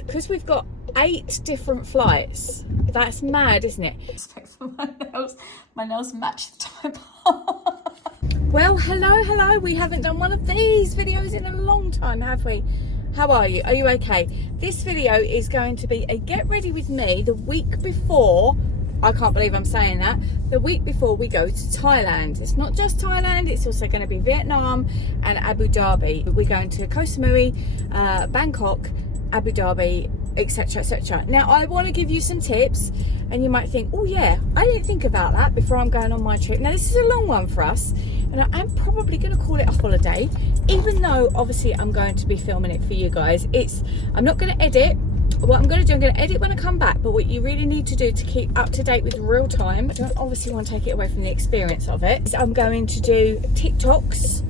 Because we've got 8 different flights. That's mad, isn't it? My nails match the time. Well, hello. We haven't done one of these videos in a long time, have we? How are you? Are you okay? This video is going to be a get ready with me the week before. I can't believe I'm saying that. The week before we go to Thailand. It's not just Thailand, it's also going to be Vietnam and Abu Dhabi. We're going to Koh Samui, Bangkok, Abu Dhabi, etc, etc. Now I want to give you some tips, and you might think, oh yeah, I didn't think about that before I'm going on my trip. Now this is a long one for us, and I'm probably going to call it a holiday, even though obviously I'm going to be filming it for you guys. I'm not going to edit. What I'm going to do, I'm going to edit when I come back, but what you really need to do to keep up to date with real time, I don't obviously want to take it away from the experience of it, is I'm going to do TikToks,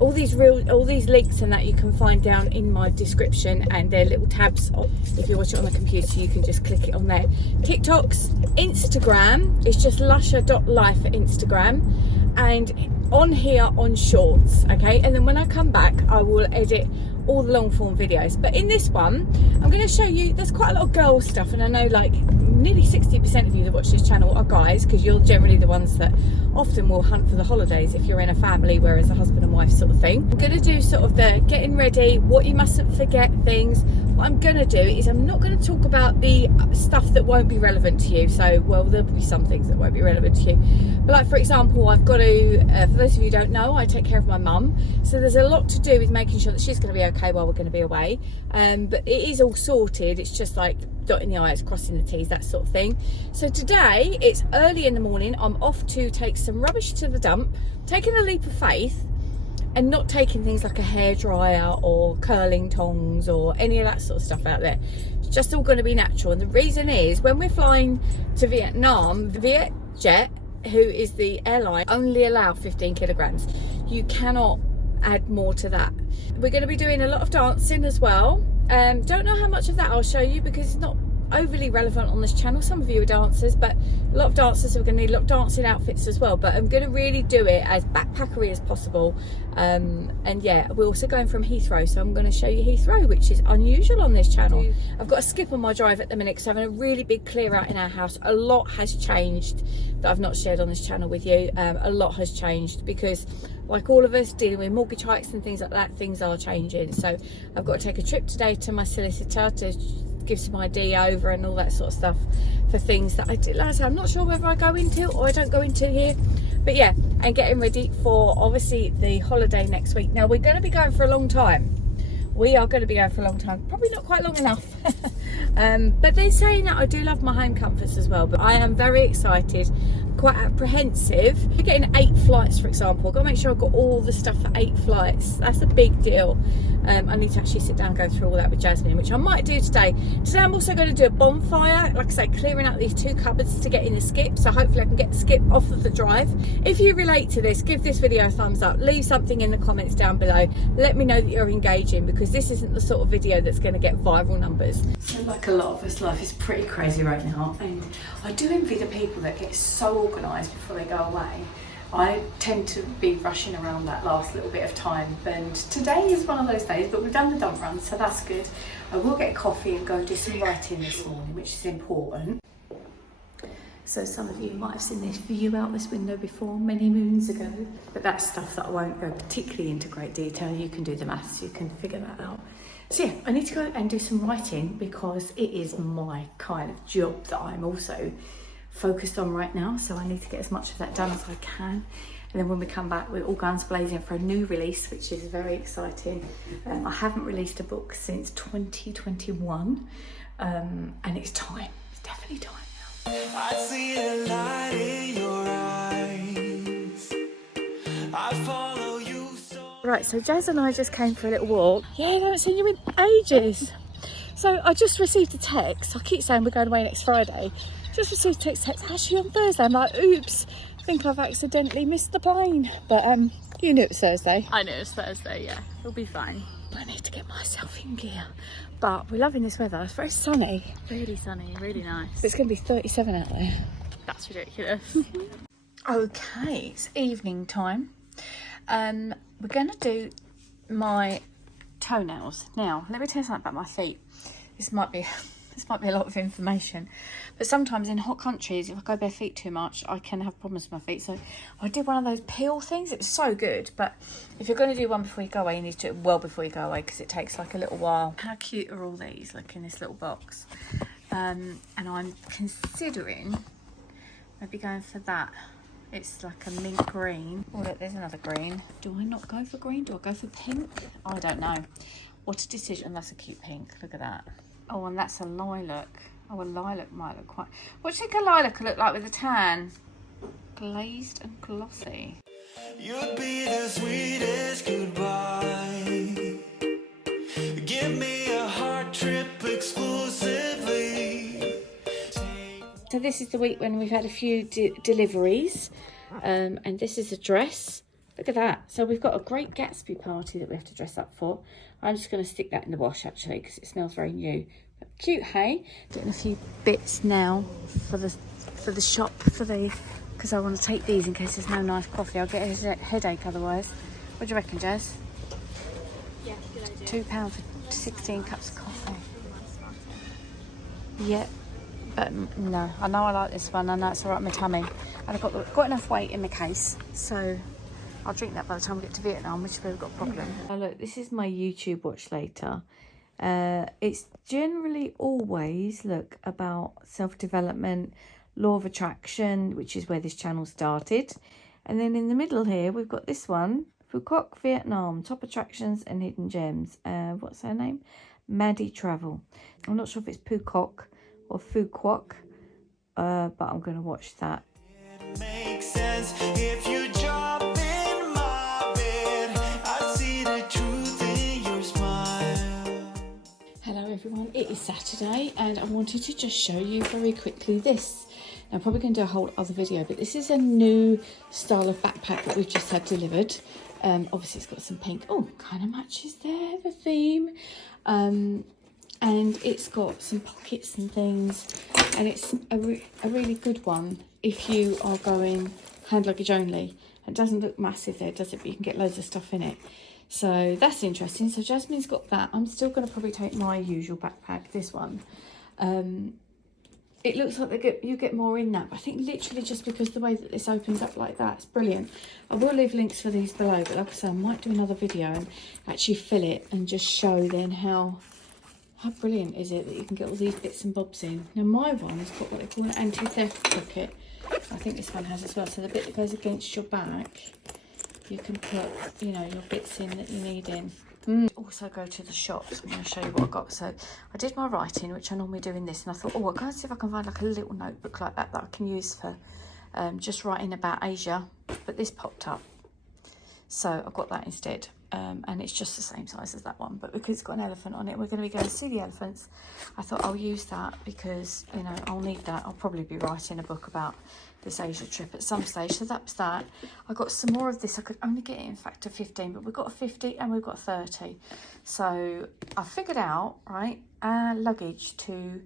all these links and that you can find down in my description, and they're little tabs. If you watch it on the computer, you can just click it on there. TikToks, Instagram, it's just lusher.life for Instagram, and on here on shorts, okay? And then when I come back, I will edit all the long form videos. But in this one, I'm going to show you, there's quite a lot of girl stuff, and I know like nearly 60% of you that watch this channel are guys, because you're generally the ones that often will hunt for the holidays if you're in a family, whereas a husband and wife sort of thing. I'm going to do sort of the getting ready, what you mustn't forget things. What I'm going to do is I'm not going to talk about the stuff that won't be relevant to you. So, well, there'll be some things that won't be relevant to you. But like, for example, I've got to, for those of you who don't know, I take care of my mum. So there's a lot to do with making sure that she's going to be okay while we're going to be away. But it is all sorted. It's just like dotting the I's, crossing the T's, that sort of thing. So today, it's early in the morning. I'm off to take some rubbish to the dump, taking a leap of faith, and not taking things like a hairdryer or curling tongs or any of that sort of stuff out there. It's just all going to be natural. And the reason is, when we're flying to Vietnam, Vietjet, who is the airline, only allow 15 kilograms. You cannot add more to that. We're going to be doing a lot of dancing as well. Don't know how much of that I'll show you, because it's not overly relevant on this channel. Some of you are dancers, but a lot of dancers are going to need a lot of dancing outfits as well. But I'm going to really do it as backpackery as possible. And yeah, we're also going from Heathrow, so I'm going to show you Heathrow, which is unusual on this channel. I've got a skip on my drive at the minute because I'm having a really big clear out in our house. A lot has changed that I've not shared on this channel with you. A lot has changed because, like all of us dealing with mortgage hikes and things like that, things are changing. So I've got to take a trip today to my solicitor to give some ID over and all that sort of stuff for things that I did last time. I'm not sure whether I go into or I don't go into here, but yeah, and getting ready for obviously the holiday next week. Now we're going to be going for a long time. We are going to be going for a long time, probably not quite long enough. But they're saying that I do love my home comforts as well, but I am very excited, quite apprehensive. We're getting 8 flights, for example. I've got to make sure I've got all the stuff for 8 flights. That's a big deal. I need to actually sit down and go through all that with Jasmine, which I might do today. Today I'm also going to do a bonfire, like I say, clearing out these 2 cupboards to get in the skip, so hopefully I can get the skip off of the drive. If you relate to this, give this video a thumbs up, leave something in the comments down below, let me know that you're engaging, because this isn't the sort of video that's going to get viral numbers. So like a lot of us, life is pretty crazy right now, and I do envy the people that get so organised before they go away. I tend to be rushing around that last little bit of time, and today is one of those days, but we've done the dump run, so that's good. I will get coffee and go do some writing this morning, which is important. So some of you might have seen this view out this window before, many moons ago, but that's stuff that I won't go particularly into great detail. You can do the maths, you can figure that out. So yeah, I need to go and do some writing, because it is my kind of job that I'm also focused on right now, so I need to get as much of that done as I can. And then when we come back, we're all guns blazing for a new release, which is very exciting. I haven't released a book since 2021, and it's time. It's definitely time now. I see a light in your eyes. I follow you so... Right, so Jazz and I just came for a little walk. Yeah, I haven't seen you in ages. So I just received a text. I keep saying we're going away next Friday. Just received a text, actually on Thursday. I'm like, oops, I think I've accidentally missed the plane. But you knew it was Thursday. I knew it was Thursday, yeah. It'll be fine. I need to get myself in gear. But we're loving this weather. It's very sunny. Really sunny, really nice. But it's going to be 37 out there. That's ridiculous. Okay, it's evening time. We're going to do my toenails. Now, let me tell you something about my feet. this might be a lot of information, but sometimes in hot countries, if I go bare feet too much, I can have problems with my feet. So I did one of those peel things. It was so good, but if you're going to do one before you go away, you need to do it well before you go away, because it takes like a little while. How cute are all these, like in this little box? And I'm considering maybe going for that. It's like a mint green. Oh look, there's another green. Do I not go for green? Do I go for pink? I don't know. What a decision. That's a cute pink. Look at that. Oh, and that's a lilac. Oh, a lilac might look quite... What do you think a lilac look like with a tan? Glazed and glossy. You'd be the sweetest goodbye. Give me a heart trip exclusively. So this is the week when we've had a few deliveries. And this is a dress. Look at that. So we've got a Great Gatsby party that we have to dress up for. I'm just going to stick that in the wash actually, because it smells very new. But cute, hey? Doing a few bits now for the shop, because I want to take these in case there's no nice coffee. I'll get a headache otherwise. What do you reckon, Jazz? Yeah, good idea. £2 for 16 cups of coffee. Yeah, but no, I know I like this one. I know it's all right in my tummy. And I've got enough weight in my case, so I'll drink that by the time we get to Vietnam, which we've got a problem. Oh look, this is my YouTube watch later. It's generally always, look, about self-development, law of attraction, which is where this channel started. And then in the middle here, we've got this one, Phu Quoc, Vietnam, top attractions and hidden gems. What's her name? Maddie Travel. I'm not sure if it's Phu Quoc or Phu Quoc, but I'm going to watch that. It makes sense if you jump in my bed. I see the truth in your smile. Hello everyone, it is Saturday and I wanted to just show you very quickly this. Now, I'm probably going to do a whole other video, but this is a new style of backpack that we've just had delivered. Obviously it's got some pink. Oh, kind of matches there, the theme. And it's got some pockets and things, and it's a really good one if you are going hand luggage only. It doesn't look massive there, does it? But you can get loads of stuff in it. So that's interesting. So Jasmine's got that. I'm still going to probably take my usual backpack, this one. It looks like you get more in that, but I think literally just because the way that this opens up like that, it's brilliant. I will leave links for these below, but like I said, I might do another video and actually fill it and just show then how brilliant is it that you can get all these bits and bobs in. Now my one's got what they call an anti-theft pocket. I think this one has as well. So the bit that goes against your back, you can put, you know, your bits in that you need in. Also go to the shops. I'm going to show you what I got. So I did my writing, which I normally do in this, and I thought, oh, I'll go and see if I can find like a little notebook like that I can use for just writing about Asia. But this popped up, so I got that instead. And it's just the same size as that one, but because it's got an elephant on it, we're going to be going to see the elephants. I thought I'll use that because, you know, I'll need that. I'll probably be writing a book about this Asia trip at some stage. So that was that. I got some more of this. I could only get it in fact to 15, but we've got a 50 and we've got a 30. So I figured out, right, our luggage to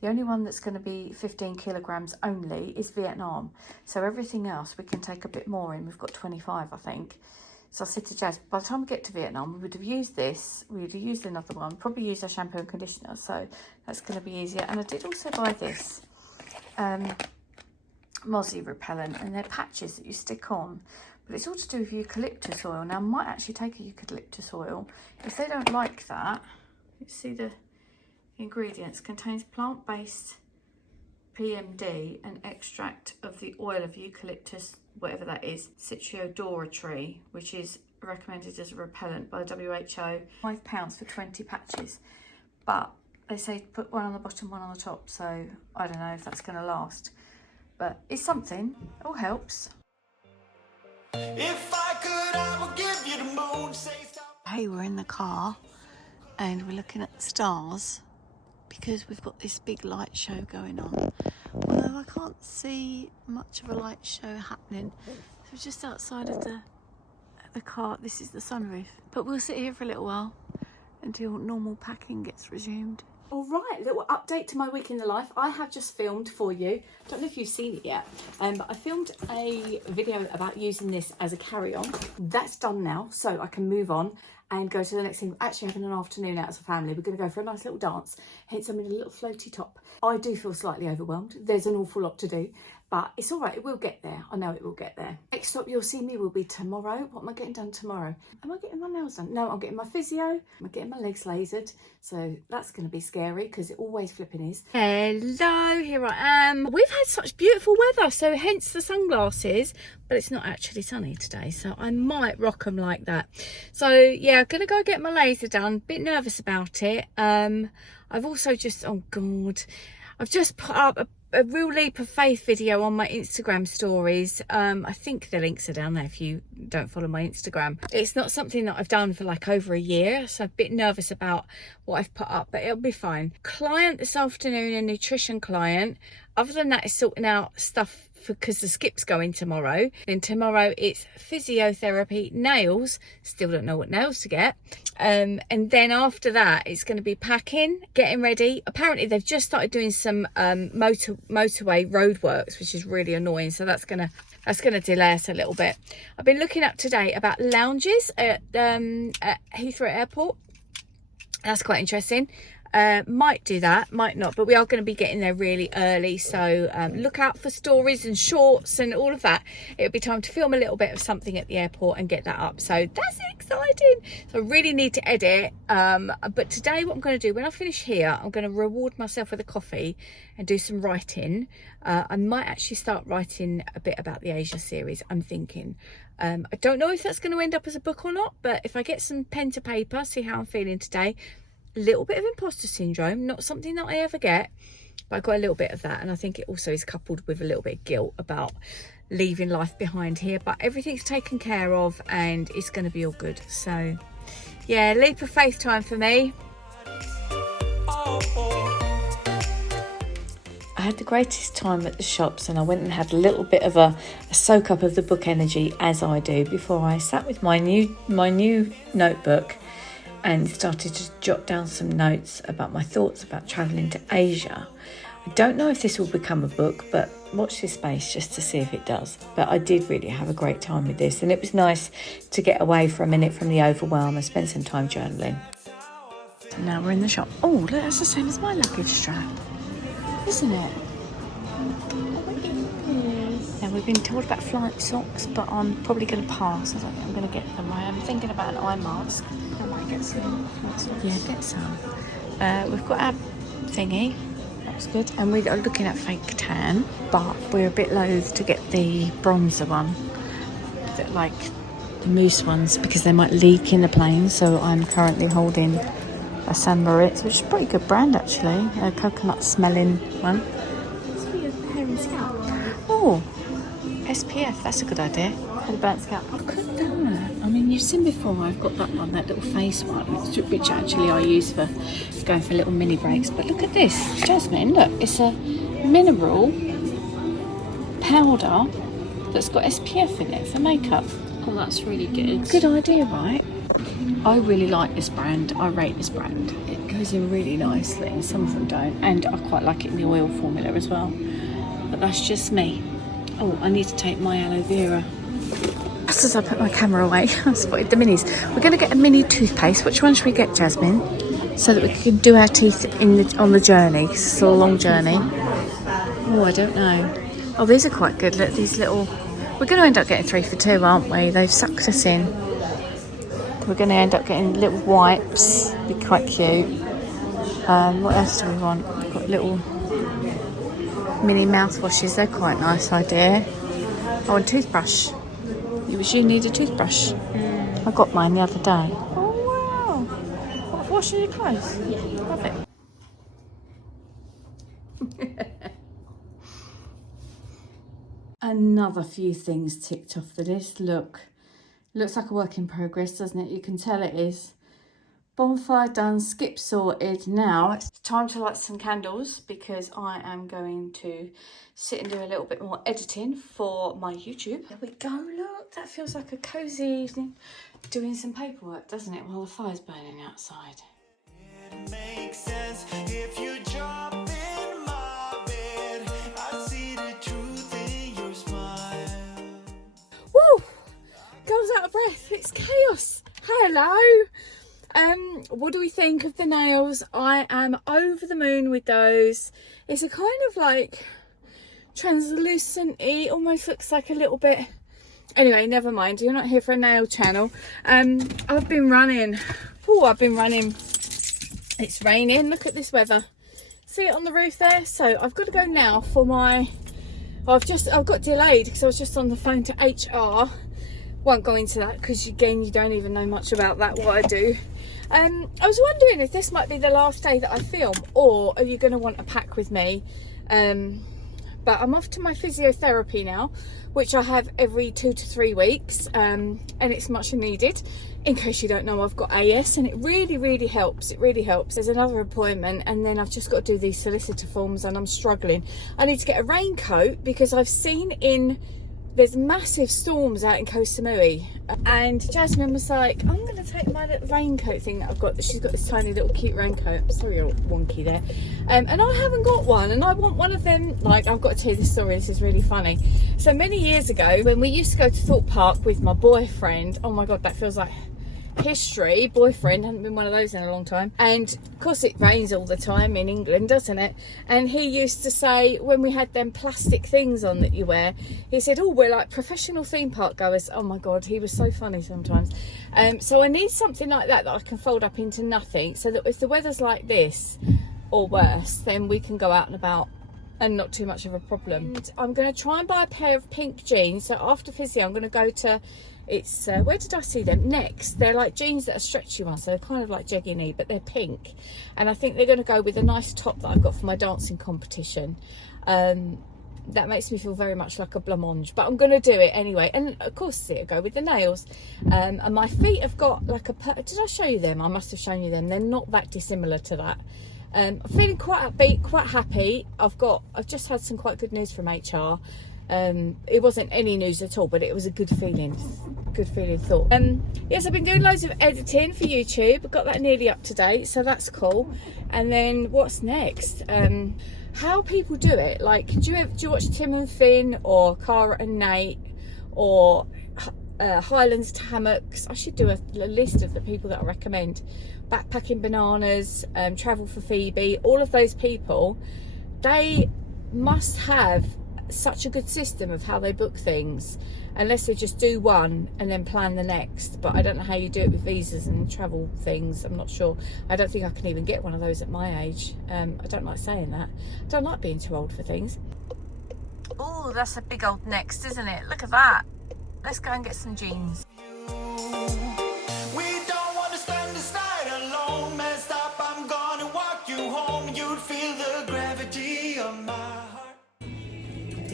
the only one that's going to be 15 kilograms only is Vietnam. So everything else we can take a bit more in. We've got 25, I think. So I said to Jazz, by the time we get to Vietnam, we would have used this, we would have used another one, probably use our shampoo and conditioner, so that's going to be easier. And I did also buy this mozzie repellent, and they're patches that you stick on, but it's all to do with eucalyptus oil. Now I might actually take a eucalyptus oil. If they don't like that, you see the ingredients, contains plant-based PMD and extract of the oil of eucalyptus, whatever that is, Citriodora tree, which is recommended as a repellent by the WHO. £5 for 20 patches, but they say put one on the bottom, one on the top, so I don't know if that's going to last, but it's something. It all helps. If I could, I would give you the moon. Hey, we're in the car and we're looking at the stars because we've got this big light show going on. Although I can't see much of a light show happening. So we're just outside of the car. This is the sunroof. But we'll sit here for a little while until normal packing gets resumed. All right, a little update to my week in the life. I have just filmed for you. Don't know if you've seen it yet, but I filmed a video about using this as a carry-on. That's done now, so I can move on. and go to the next thing. We're actually having an afternoon out as a family. We're going to go for a nice little dance, hence I'm in a little floaty top. I do feel slightly overwhelmed. There's an awful lot to do, but it's all right. It will get there. I know it will get there. Next stop you'll see me will be tomorrow. What am I getting done tomorrow? Am I getting my nails done? No, I'm getting my physio. I'm getting my legs lasered. So that's going to be scary because it always flipping is. Hello, here I am. We've had such beautiful weather, so hence the sunglasses, but it's not actually sunny today, so I might rock them like that. So yeah, I'm going to go get my laser done. Bit nervous about it. I've also just, oh God, I've just put up a real leap of faith video on my Instagram stories. I think the links are down there if you don't follow my Instagram. It's not something that I've done for like over a year, so I'm a bit nervous about what I've put up, but it'll be fine. Client this afternoon, a nutrition client. Other than that, is sorting out stuff because the skip's going tomorrow. Then tomorrow it's physiotherapy, nails, still don't know what nails to get, and then after that it's going to be packing, getting ready. Apparently they've just started doing some motorway roadworks, which is really annoying, so that's gonna delay us a little bit. I've been looking up today about lounges at Heathrow Airport. That's quite interesting. Might do that, might not, but we are going to be getting there really early, so look out for stories and shorts and all of that. It'll be time to film a little bit of something at the airport and get that up, so that's exciting. So I really need to edit, but today what I'm going to do when I finish here, I'm going to reward myself with a coffee and do some writing. I might actually start writing a bit about the Asia series, I'm thinking. I don't know if that's going to end up as a book or not, but if I get some pen to paper, see how I'm feeling today. A little bit of imposter syndrome, not something that I ever get, but I got a little bit of that, and I think it also is coupled with a little bit of guilt about leaving life behind here, but everything's taken care of and it's going to be all good. So yeah, leap of faith time for me. I had the greatest time at the shops, and I went and had a little bit of a soak up of the book energy, as I do, before I sat with my new notebook and started to jot down some notes about my thoughts about travelling to Asia. I don't know if this will become a book, but watch this space just to see if it does. But I did really have a great time with this, and it was nice to get away for a minute from the overwhelm and spend some time journaling. So now we're in the shop. Oh, look, that's the same as my luggage strap, isn't it? Now we've been told about flight socks, but I'm probably going to pass. I don't think I'm going to get them. I am thinking about an eye mask. I might get some. Yeah, get some. We've got our thingy. That's good. And we are looking at fake tan, but we're a bit loath to get the bronzer one, that like the mousse ones, because they might leak in the plane. So I'm currently holding a San Moritz, which is a pretty good brand actually, a coconut smelling one. It's for your hair and scalp. Oh, SPF, that's a good idea. Had a burnt scalp. I could have done that. I mean, you've seen before, I've got that one, that little face one, which actually I use for going for little mini breaks. But look at this, Jasmine, look, it's a mineral powder that's got SPF in it for makeup. Oh, that's really good. Good idea, right? I really like this brand. I rate this brand. It goes in really nicely, and some of them don't. And I quite like it in the oil formula as well. But that's just me. Oh, I need to take my aloe vera. Just as I put my camera away, I spotted the minis. We're going to get a mini toothpaste. Which one should we get, Jasmine? So that we can do our teeth on the journey. It's still a long journey. Oh, I don't know. Oh, these are quite good. Look, these little... We're going to end up getting 3 for 2, aren't we? They've sucked us in. We're going to end up getting little wipes. Be quite cute. What else do we want? We've got little mini mouthwashes. They're quite a nice idea. Oh, and toothbrush. You need a toothbrush. I got mine the other day. Oh wow! What, for washing your clothes? Yeah. Love it. Another few things ticked off the list. Look, looks like a work in progress, doesn't it? You can tell it is. Bonfire done, skip sorted. Now it's time to light some candles, because I am going to sit and do a little bit more editing for my YouTube. There we go, look, that feels like a cosy evening doing some paperwork, doesn't it, while the fire's burning outside. It makes sense if you jump in my bed. I see the truth in your smile. Woo! Girl's out of breath, it's chaos. Hello. what do we think of the nails? I am over the moon with those. It's a kind of like translucent-y, almost looks like a little bit. Anyway, never mind, you're not here for a nail channel. I've been running. It's raining, look at this weather. See it on the roof there? So I've got to go now for my, I've got delayed because I was just on the phone to HR. Won't go into that because again, you don't even know much about that, what I do. I was wondering if this might be the last day that I film, or are you going to want a pack with me? But I'm off to my physiotherapy now, which I have every 2 to 3 weeks, and it's much needed. In case you don't know, I've got AS, and it really helps. It really helps. There's another appointment, and then I've just got to do these solicitor forms, and I'm struggling. I need to get a raincoat because I've seen there's massive storms out in Koh Samui, and Jasmine was like, I'm going to take my little raincoat thing that I've got. She's got this tiny little cute raincoat. I'm sorry, you're wonky there. And I haven't got one, and I want one of them. Like, I've got to tell you this story. This is really funny. So many years ago, when we used to go to Thorpe Park with my boyfriend, oh my God, that feels like history. Boyfriend, hadn't been one of those in a long time. And of course it rains all the time in England, doesn't it? And he used to say, when we had them plastic things on that you wear, he said, oh, we're like professional theme park goers. Oh my God, he was so funny sometimes. So I need something like that I can fold up into nothing, so that if the weather's like this or worse, then we can go out and about and not too much of a problem. And I'm going to try and buy a pair of pink jeans. So after physio, I'm going to go to, it's where did I see them? Next. They're like jeans that are stretchy ones, so they're kind of like jegging-y, but they're pink, and I think they're going to go with a nice top that I've got for my dancing competition. That makes me feel very much like a blancmange, but I'm going to do it anyway. And of course it'll go with the nails. And my feet have got like did I show you them? I must have shown you them. They're not that dissimilar to that. I'm feeling quite upbeat, quite happy. I've just had some quite good news from HR. It wasn't any news at all, but it was a good feeling thought. Yes, I've been doing loads of editing for YouTube. I've got that nearly up to date, so that's cool. And then what's next? How people do it, like, do you watch Tim and Finn, or Cara and Nate, or Highlands to Hammocks? I should do a list of the people that I recommend. Backpacking Bananas, Travel for Phoebe, all of those people, they must have such a good system of how they book things, unless they just do one and then plan the next. But I don't know how you do it with visas and travel things. I'm not sure. I don't think I can even get one of those at my age. I don't like saying that. I don't like being too old for things. Oh, that's a big old next, isn't it? Look at that. Let's go and get some jeans.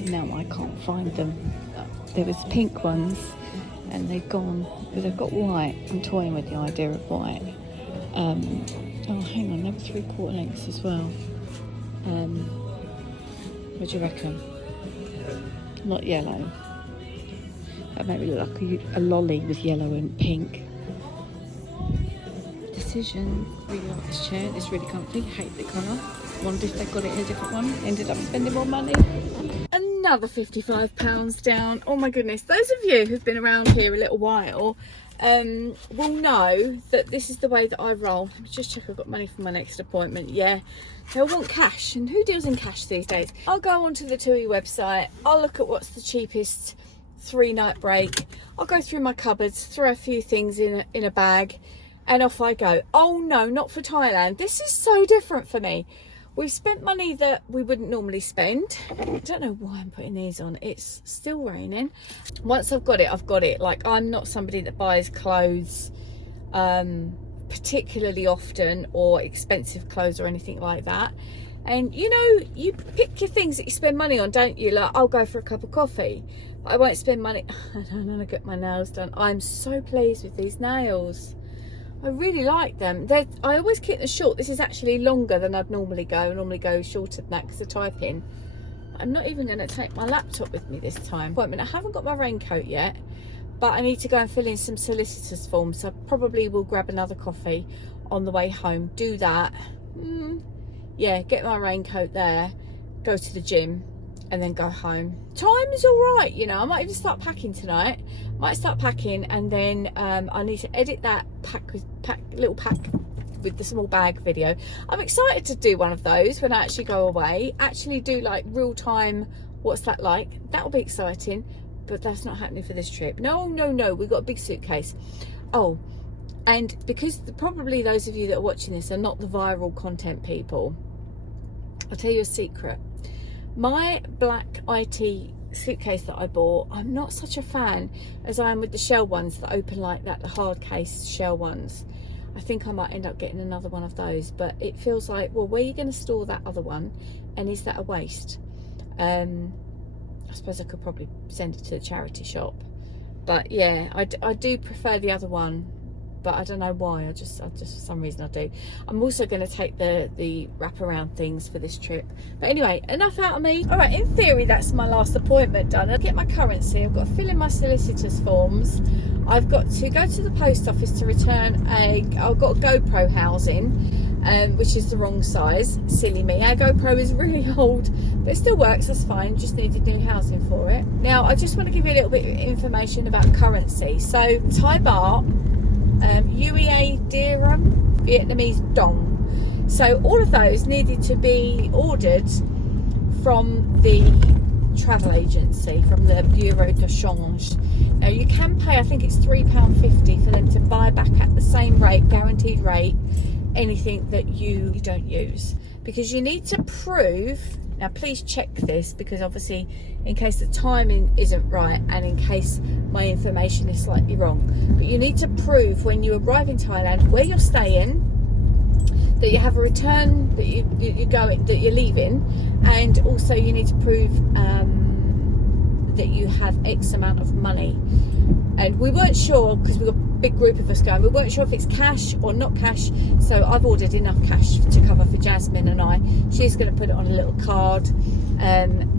Now I can't find them. There was pink ones and they've gone, but they've got white. I'm toying with the idea of white. Oh, hang on, they were 3/4 lengths as well. What do you reckon? Not yellow. That made me look like a lolly with yellow and pink. Decision. Really like this chair. It's really comfy. Hate the colour. Wondered if they got it in a different one. Ended up spending more money. Another £55 down. Oh my goodness. Those of you who've been around here a little while will know that this is the way that I roll. Let me just check I've got money for my next appointment. Yeah, they'll want cash, and who deals in cash these days? I'll go onto the TUI website, I'll look at what's the cheapest 3-night break, I'll go through my cupboards, throw a few things in a bag, and off I go. Oh no, not for Thailand. This is so different for me. We've spent money that we wouldn't normally spend. I don't know why I'm putting these on. It's still raining. Once I've got it, I've got it. Like, I'm not somebody that buys clothes particularly often, or expensive clothes or anything like that. And you know, you pick your things that you spend money on, don't you? Like, I'll go for a cup of coffee, but I won't spend money. I don't want to get my nails done. I'm so pleased with these nails. I really like them. I always keep them short. This is actually longer than I'd normally go. I normally go shorter than that because of typing. I'm not even going to take my laptop with me this time. Appointment. I haven't got my raincoat yet, but I need to go and fill in some solicitors forms. So I probably will grab another coffee on the way home. Do that. Yeah, get my raincoat there, go to the gym, and then go home. Time is all right, you know. I might even start packing tonight. Might start packing, and then I need to edit that little pack with the small bag video. I'm excited to do one of those when I actually go away, actually do like real time, what's that like? That'll be exciting, but that's not happening for this trip. No, we've got a big suitcase. Oh, and because probably those of you that are watching this are not the viral content people, I'll tell you a secret. My black IT suitcase that I bought, I'm not such a fan as I am with the shell ones that open like that, the hard case shell ones. I think I might end up getting another one of those, but it feels like, well, where are you going to store that other one, and is that a waste? I suppose I could probably send it to the charity shop, but yeah, I do prefer the other one, but I don't know why. I just for some reason I do. I'm also going to take the wraparound things for this trip. But anyway, enough out of me. All right, in theory, that's my last appointment done. I'll get my currency. I've got to fill in my solicitor's forms. I've got to go to the post office to return I've got a GoPro housing, which is the wrong size. Silly me. Our GoPro is really old, but it still works. That's fine. Just needed new housing for it. Now, I just want to give you a little bit of information about currency. So, Thai baht, UEA dirham, Vietnamese dong. So all of those needed to be ordered from the travel agency, from the Bureau de Change. Now you can pay, I think it's £3.50 for them to buy back at the same rate, guaranteed rate, anything that you don't use, because you need to prove. Now please check this, because obviously in case the timing isn't right and in case my information is slightly wrong, but you need to prove when you arrive in Thailand where you're staying, that you have a return, that that you're leaving, and also you need to prove that you have X amount of money. And we weren't sure, because we've got a big group of us going, we weren't sure if it's cash or not cash, so I've ordered enough cash to cover for Jasmine and I. She's going to put it on a little card,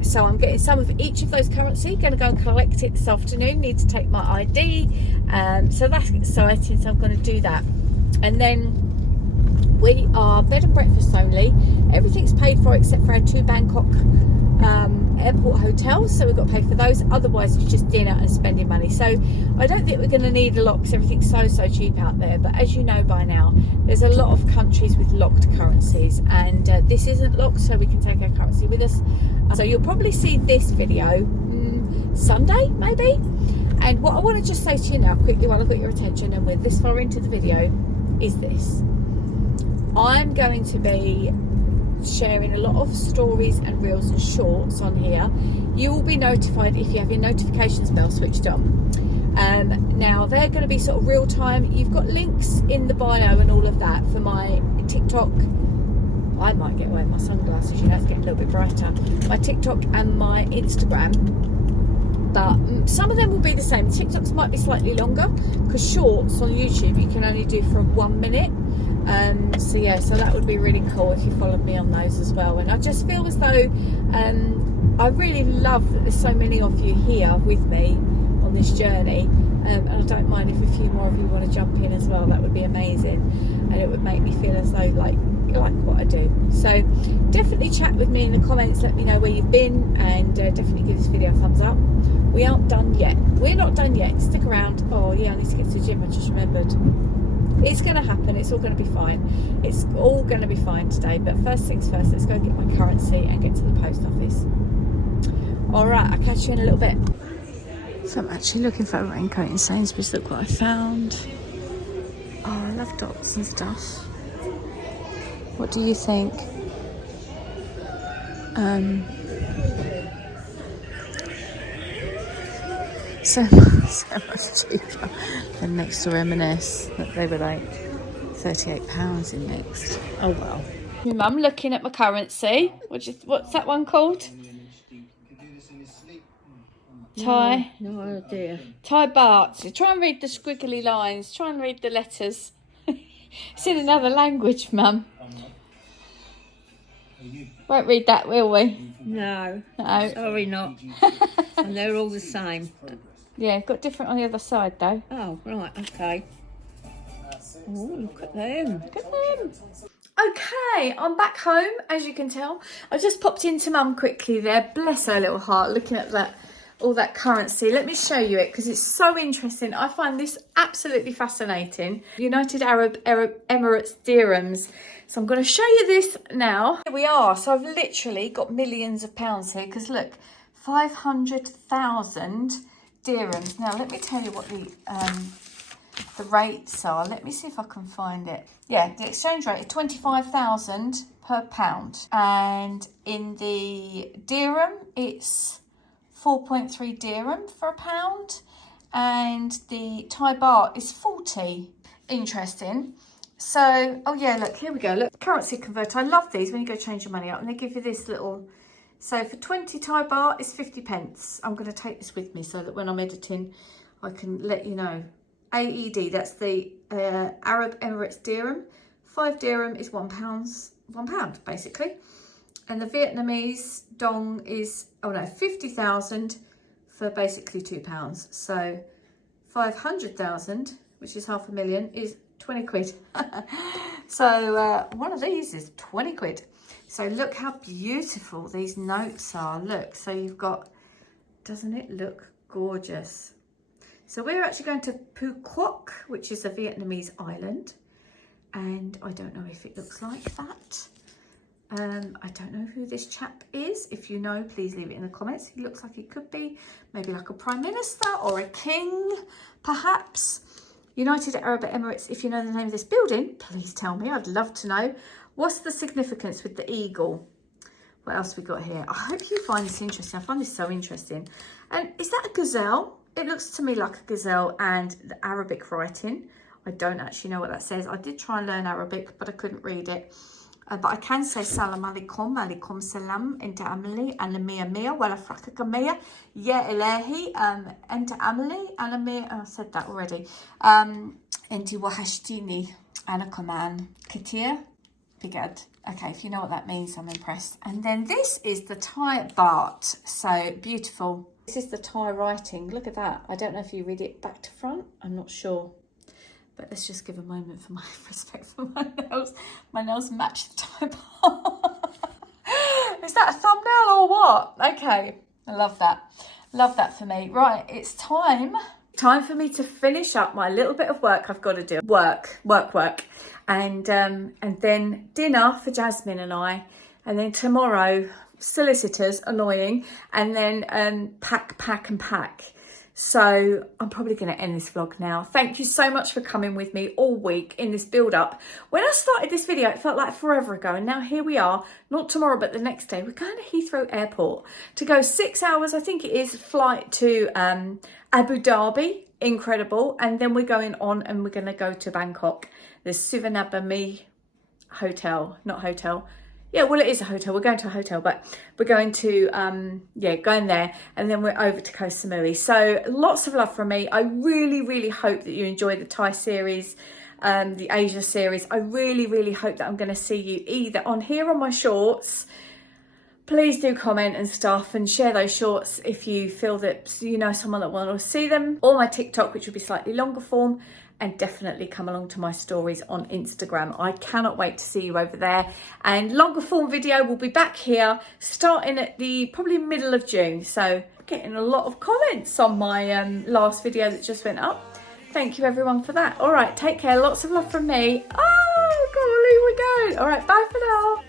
so I'm getting some of each of those currency, going to go and collect it this afternoon. Need to take my ID, so that's exciting, so I'm going to do that. And then we are bed and breakfast only. Everything's paid for except for our 2 Bangkok airport hotels, so we've got to pay for those. Otherwise it's just dinner and spending money. So I don't think we're going to need a lot, because everything's so cheap out there. But as you know by now, there's a lot of countries with locked currencies, and this isn't locked, so we can take our currency with us. So you'll probably see this video Sunday maybe. And what I want to just say to you now quickly while I've got your attention, and we're this far into the video, is this: I'm going to be sharing a lot of stories and reels and shorts on here. You will be notified if you have your notifications bell switched on. Now they're going to be sort of real time. You've got links in the bio and all of that for my TikTok. I might get away with my sunglasses, you know, it's getting a little bit brighter. My TikTok and my Instagram, but some of them will be the same. TikToks might be slightly longer, because shorts on YouTube you can only do for 1 minute. So yeah, so that would be really cool if you followed me on those as well. And I just feel as though I really love that there's so many of you here with me on this journey, and I don't mind if a few more of you want to jump in as well. That would be amazing, and it would make me feel as though like what I do. So definitely chat with me in the comments, let me know where you've been, and definitely give this video a thumbs up. We aren't done yet. We're not done yet. Stick around. Oh yeah, I need to get to the gym, I just remembered. It's going to happen. It's all going to be fine. It's all going to be fine today. But first things first, let's go get my currency and get to the post office. All right, I'll catch you in a little bit. So I'm actually looking for a raincoat in Sainsbury's. Look what I found. Oh, I love dots and stuff. What do you think? So much cheaper than next to M&S. They were like £38 in Next. Oh well. Your mum looking at my currency. What's that one called? Thai. No idea. Thai baht. So try and read the squiggly lines. Try and read the letters. It's in another language, Mum. Won't read that, will we? No. No. Sorry, not. And they're all the same. Yeah, got different on the other side though. Oh, right, okay. Oh, look at them. Look at them. Okay, I'm back home, as you can tell. I just popped into Mum quickly there. Bless her little heart, looking at that all that currency. Let me show you it because it's so interesting. I find this absolutely fascinating. United Arab Emirates dirhams. So I'm going to show you this now. Here we are. So I've literally got millions of pounds here because look, 500,000 dirhams. Now let me tell you what the rates are. Let me see if I can find it. Yeah, the exchange rate is 25,000 per pound, and in the dirham it's 4.3 dirham for a pound, and the Thai baht is 40. Interesting. So, oh yeah, look, here we go. Look, currency converter. I love these when you go change your money up and they give you this little. So for 20 Thai baht is 50 pence. I'm going to take this with me so that when I'm editing, I can let you know. AED, that's the Arab Emirates dirham. 5 dirham is £1 basically. And the Vietnamese dong is, 50,000 for basically £2. So 500,000, which is $500,000, is 20 quid. So one of these is 20 quid. So look how beautiful these notes are. Look, so you've got, doesn't it look gorgeous? So we're actually going to Phu Quoc, which is a Vietnamese island. And I don't know if it looks like that. I don't know who this chap is. If you know, please leave it in the comments. He looks like he could be maybe like a prime minister or a king, perhaps. United Arab Emirates, if you know the name of this building, please tell me. I'd love to know. What's the significance with the eagle? What else we got here? I hope you find this interesting. I find this so interesting. And is that a gazelle? It looks to me like a gazelle, and the Arabic writing. I don't actually know what that says. I did try and learn Arabic, but I couldn't read it. But I can say salam alaikum, alaikum salam, enta amali, ana mia mia, wala frakaka mia, ya ilahi, enta amali, ana mia, I said that already. Enti wahashtini, ana kaman, katir, bigad. Okay, if you know what that means, I'm impressed. And then this is the Thai baht, so beautiful. This is the Thai writing, look at that. I don't know if you read it back to front, I'm not sure. But let's just give a moment for my respect for my nails. My nails match the Thai baht. Is that a thumbnail or what? Okay, I love that. Love that for me. Right, it's time. Time for me to finish up my little bit of work I've got to do. Work. And then dinner for Jasmine and I. And then tomorrow, solicitors, annoying. And then pack. So I'm probably going to end this vlog now. Thank you so much for coming with me all week in this build up. When I started this video, it felt like forever ago. And now here we are, not tomorrow, but the next day. We're going to Heathrow Airport to go 6 hours, I think it is, flight to Abu Dhabi. Incredible. And then we're going on and we're going to go to Bangkok. The Suvarnabhumi hotel, not hotel. Yeah, well, it is a hotel. We're going to a hotel, but we're going to, going there. And then we're over to Koh Samui. So lots of love from me. I really, really hope that you enjoy the Thai series, the Asia series. I really, really hope that I'm going to see you either on here on my shorts. Please do comment and stuff and share those shorts if you feel that you know someone that wants to see them. Or my TikTok, which will be slightly longer form. And definitely come along to my stories on Instagram. I cannot wait to see you over there. And longer form video will be back here starting at the probably middle of June. So getting a lot of comments on my last video that just went up. Thank you everyone for that. All right, take care. Lots of love from me. Oh, golly, we're going. All right, bye for now.